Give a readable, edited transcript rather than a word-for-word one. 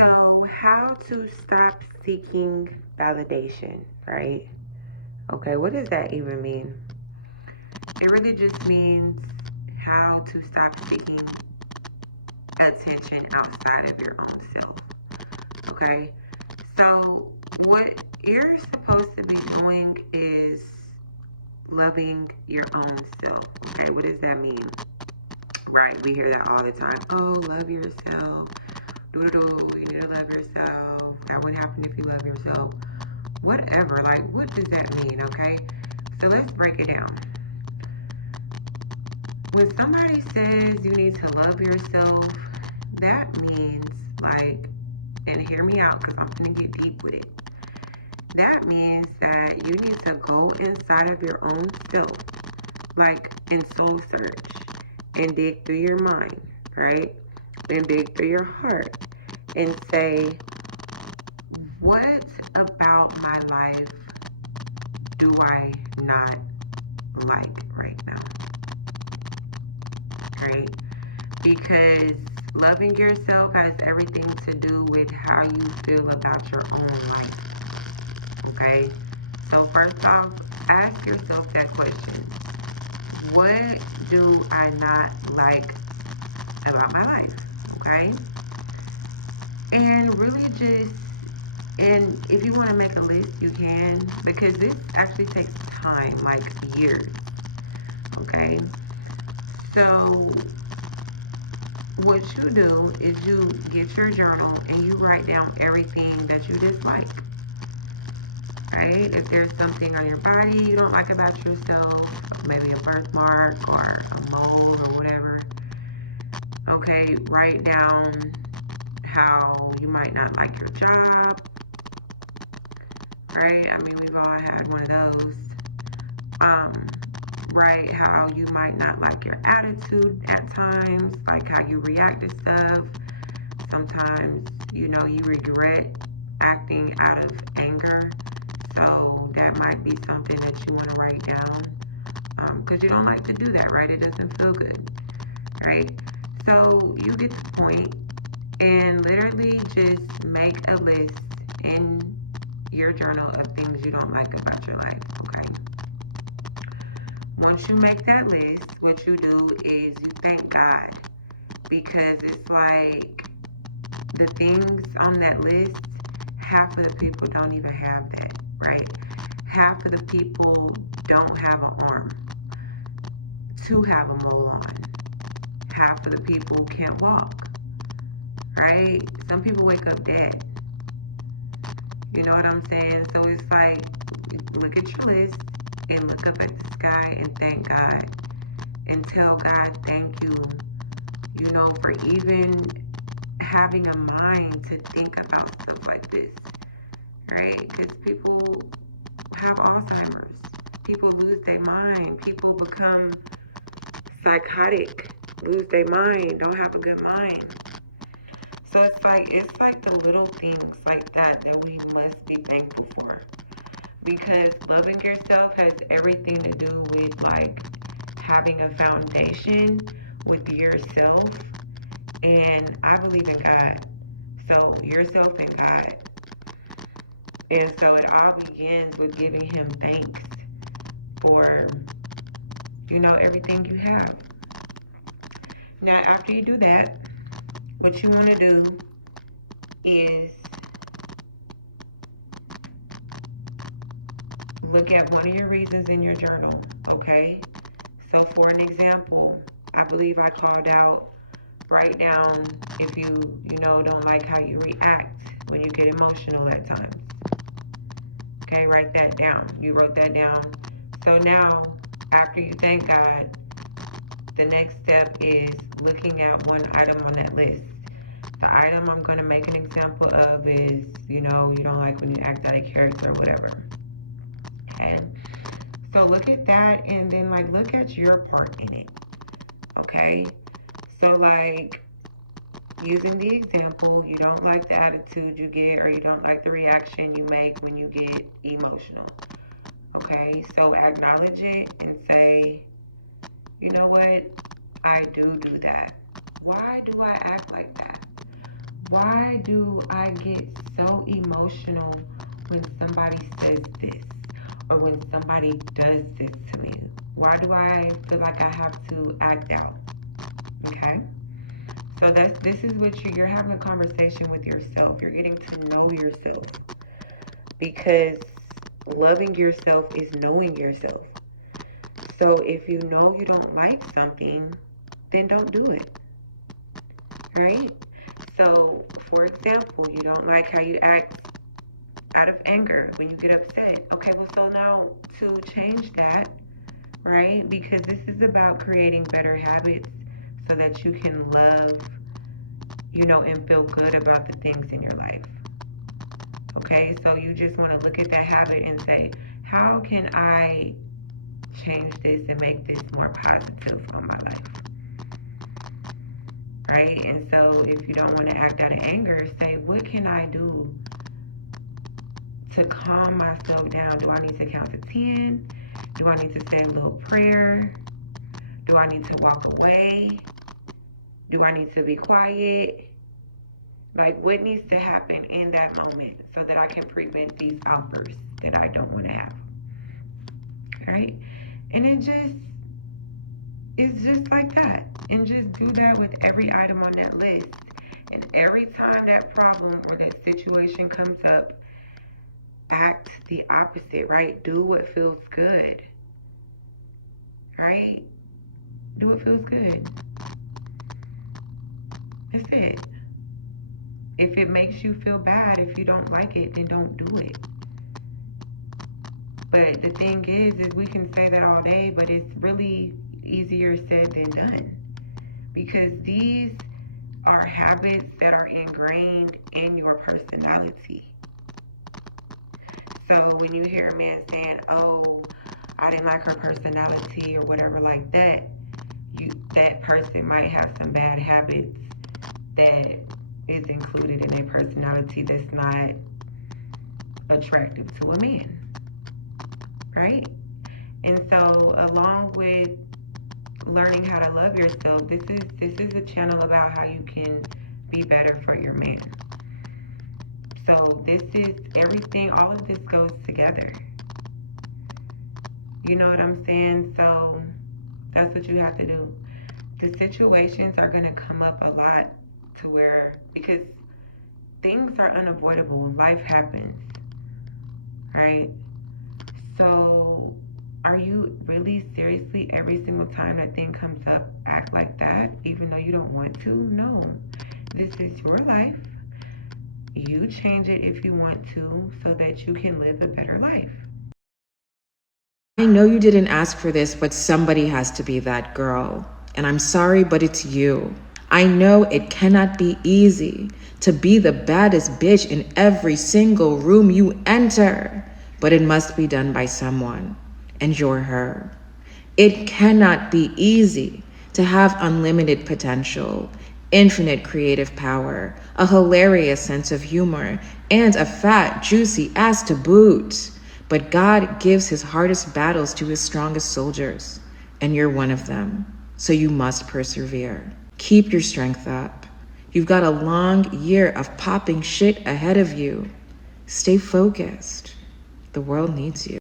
So, how to stop seeking validation, right? Okay, what does that even mean? It really just means how to stop seeking attention outside of your own self. Okay, so what you're supposed to be doing is loving your own self. Okay, what does that mean? Right, we hear that all the time. Oh, love yourself. Do do do. You need to love yourself. That wouldn't happen if you love yourself. Whatever. Like, what does that mean? Okay, so let's break it down. When somebody says you need to love yourself, that means like, and hear me out because I'm gonna get deep with it. That means that you need to go inside of your own self, like in soul search, and dig through your mind, right? And dig through your heart and say, what about my life do I not like right now? Right? Because loving yourself has everything to do with how you feel about your own life. Okay? So, first off, ask yourself that question. What do I not like about my life? Okay? And really just, and if you want to make a list, you can, because this actually takes time, like years. Okay? So, what you do is you get your journal and you write down everything that you dislike. Right? If there's something on your body you don't like about yourself, maybe a birthmark or a mole or whatever, okay, write down how you might not like your job, right? I mean, we've all had one of those. Um, write how you might not like your attitude at times, like how you react to stuff. Sometimes, you regret acting out of anger. So that might be something that you want to write down because you don't like to do that, right? It doesn't feel good, right? So you get the point and literally just make a list in your journal of things you don't like about your life, okay? Once you make that list, what you do is you thank God because it's like the things on that list, half of the people don't even have that, right? Half of the people don't have an arm to have a mole on. Half of the people can't walk, right? Some people wake up dead. You know what I'm saying? So it's like, look at your list and look up at the sky and thank God. And tell God, thank you, for even having a mind to think about stuff like this, right? Because people have Alzheimer's. People lose their mind. People become psychotic, lose their mind, don't have a good mind. So it's like the little things like that we must be thankful for. Because loving yourself has everything to do with like having a foundation with yourself. And I believe in God. So yourself and God. And so it all begins with giving him thanks for, everything you have. Now, after you do that, what you want to do is look at one of your reasons in your journal, okay? So, for an example, I believe I called out, write down if you don't like how you react when you get emotional at times. Okay, write that down. You wrote that down. So now, after you thank God, the next step is looking at one item on that list. The item I'm going to make an example of is, you don't like when you act out of character or whatever. Okay? So look at that and then, like, look at your part in it. Okay? So, like, using the example, you don't like the attitude you get or you don't like the reaction you make when you get emotional. Okay? So acknowledge it and say, you know what? I do that. Why do I act like that? Why do I get so emotional when somebody says this or when somebody does this to me? Why do I feel like I have to act out? Okay? So this is what you're having a conversation with yourself. You're getting to know yourself. Because loving yourself is knowing yourself. So if you know you don't like something, then don't do it. Right? So, for example, you don't like how you act out of anger when you get upset. Okay, well, so now to change that, right? Because this is about creating better habits so that you can love, and feel good about the things in your life. Okay, so you just want to look at that habit and say, how can I change this and make this more positive on my life? Right? And so if you don't want to act out of anger, say, what can I do to calm myself down? Do I need to count to 10? Do I need to say a little prayer? Do I need to walk away? Do I need to be quiet? Like, what needs to happen in that moment so that I can prevent these outbursts that I don't want to have? Right? And it's just like that. And just do that with every item on that list. And every time that problem or that situation comes up, act the opposite, right? Do what feels good. Right? Do what feels good. That's it. If it makes you feel bad, if you don't like it, then don't do it. But the thing is we can say that all day, but it's really easier said than done. Because these are habits that are ingrained in your personality. So when you hear a man saying, oh, I didn't like her personality or whatever like that, that person might have some bad habits that is included in their personality that's not attractive to a man. Right? And so along with learning how to love yourself, this is a channel about how you can be better for your man. So this is everything, all of this goes together. You know what I'm saying? So that's what you have to do. The situations are going to come up a lot to where, because things are unavoidable, life happens, right? So are you really seriously every single time that thing comes up act like that even though you don't want to? No. This is your life. You change it if you want to so that you can live a better life. I know you didn't ask for this, but somebody has to be that girl. And I'm sorry, but it's you. I know it cannot be easy to be the baddest bitch in every single room you enter, but it must be done by someone, and you're her. It cannot be easy to have unlimited potential, infinite creative power, a hilarious sense of humor, and a fat, juicy ass to boot. But God gives his hardest battles to his strongest soldiers, and you're one of them. So you must persevere. Keep your strength up. You've got a long year of popping shit ahead of you. Stay focused. The world needs you.